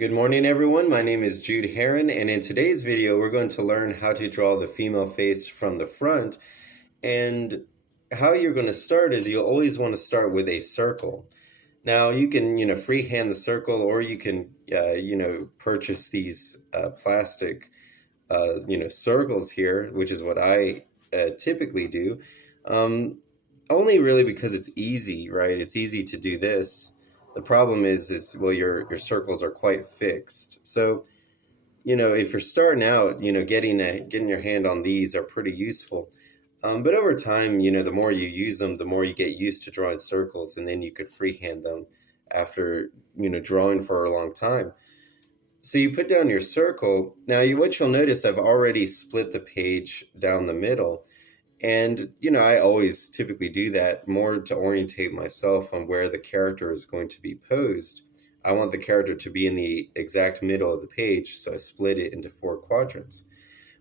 Good morning, everyone. My name is Jude Heron, and in today's video, we're going to learn how to draw the female face from the front. And how you're going to start is you'll always want to start with a circle. Now, you can, freehand the circle, or you can, purchase these plastic, circles here, which is what I typically do. Only really because it's easy, right? It's easy to do this. The problem is well, your circles are quite fixed. So, if you're starting out, getting your hand on these are pretty useful. But over time, the more you use them, the more you get used to drawing circles, and then you could freehand them after, drawing for a long time. So you put down your circle. Now, what you'll notice, I've already split the page down the middle. And, I always typically do that more to orientate myself on where the character is going to be posed. I want the character to be in the exact middle of the page, so I split it into 4 quadrants.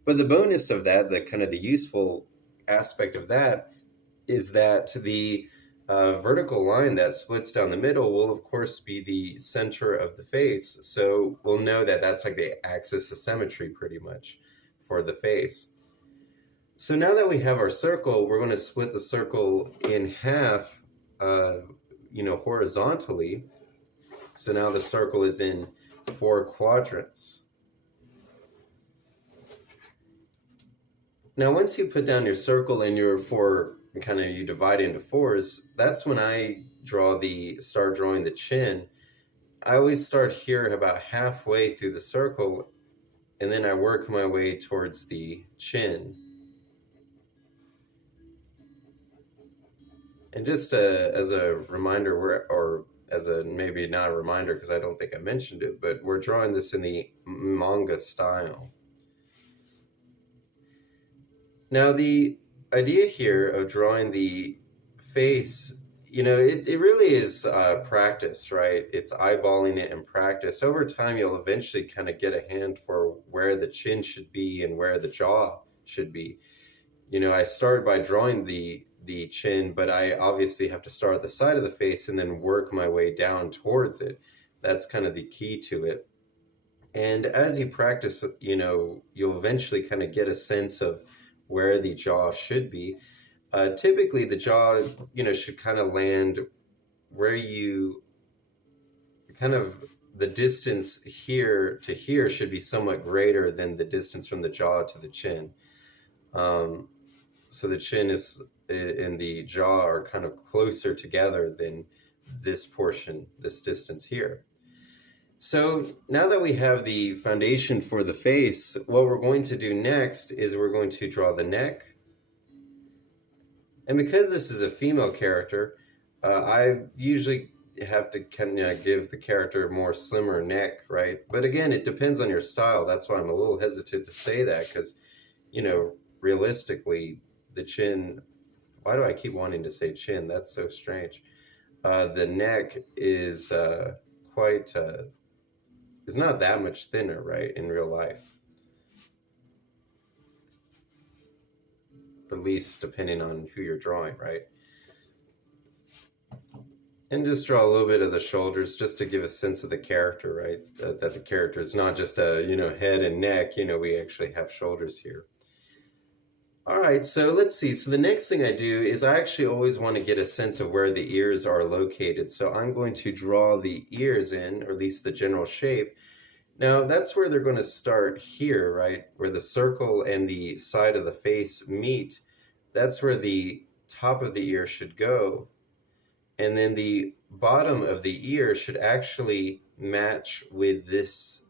But the bonus of that, the kind of the useful aspect of that, is that the vertical line that splits down the middle will, of course, be the center of the face. So we'll know that that's like the axis of symmetry, pretty much, for the face. So now that we have our circle, we're going to split the circle in half, horizontally. So now the circle is in 4 quadrants. Now, once you put down your circle and you divide into 4s, that's when I start drawing the chin. I always start here about halfway through the circle, and then I work my way towards the chin. And just as a reminder, maybe not a reminder because I don't think I mentioned it, but we're drawing this in the manga style. Now, the idea here of drawing the face, it really is practice, right? It's eyeballing it in practice. Over time, you'll eventually kind of get a hand for where the chin should be and where the jaw should be. I start by drawing the chin, but I obviously have to start at the side of the face and then work my way down towards it. That's kind of the key to it. And as you practice, you'll eventually kind of get a sense of where the jaw should be. Typically, the jaw, should kind of land where the distance here to here should be somewhat greater than the distance from the jaw to the chin. So the chin and the jaw are kind of closer together than this distance here. So now that we have the foundation for the face, what we're going to do next is we're going to draw the neck. And because this is a female character, I usually have to kind of give the character a more slimmer neck, right? But again, it depends on your style. That's why I'm a little hesitant to say that because, realistically, the chin, why do I keep wanting to say chin? That's so strange. The neck is is not that much thinner, right, in real life. At least depending on who you're drawing, right? And just draw a little bit of the shoulders just to give a sense of the character, right? That the character is not just a, head and neck, we actually have shoulders here. All right, so let's see. So the next thing I do is I actually always want to get a sense of where the ears are located. So I'm going to draw the ears in, or at least the general shape. Now that's where they're going to start here, right? Where the circle and the side of the face meet. That's where the top of the ear should go. And then the bottom of the ear should actually match with this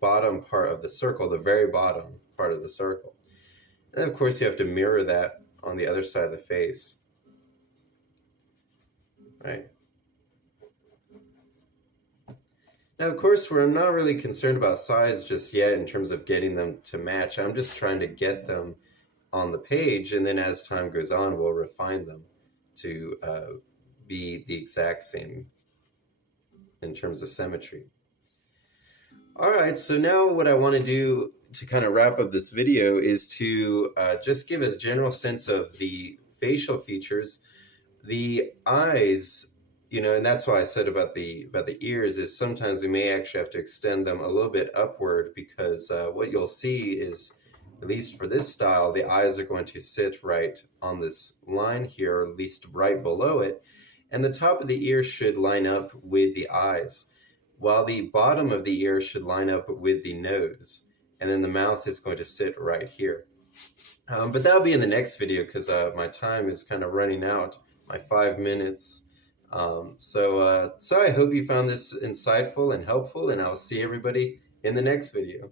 bottom part of the circle, the very bottom part of the circle. And of course, you have to mirror that on the other side of the face, right? Now, of course, I'm not really concerned about size just yet in terms of getting them to match. I'm just trying to get them on the page, and then as time goes on, we'll refine them to be the exact same in terms of symmetry. All right, so now what I want to do to kind of wrap up this video is to just give a general sense of the facial features. The eyes, you know, and that's why I said about the ears is sometimes we may actually have to extend them a little bit upward because what you'll see is, at least for this style, the eyes are going to sit right on this line here, or at least right below it, and the top of the ear should line up with the eyes, while the bottom of the ear should line up with the nose, and then the mouth is going to sit right here. But that'll be in the next video because my time is kind of running out, my 5 minutes. So I hope you found this insightful and helpful, and I'll see everybody in the next video.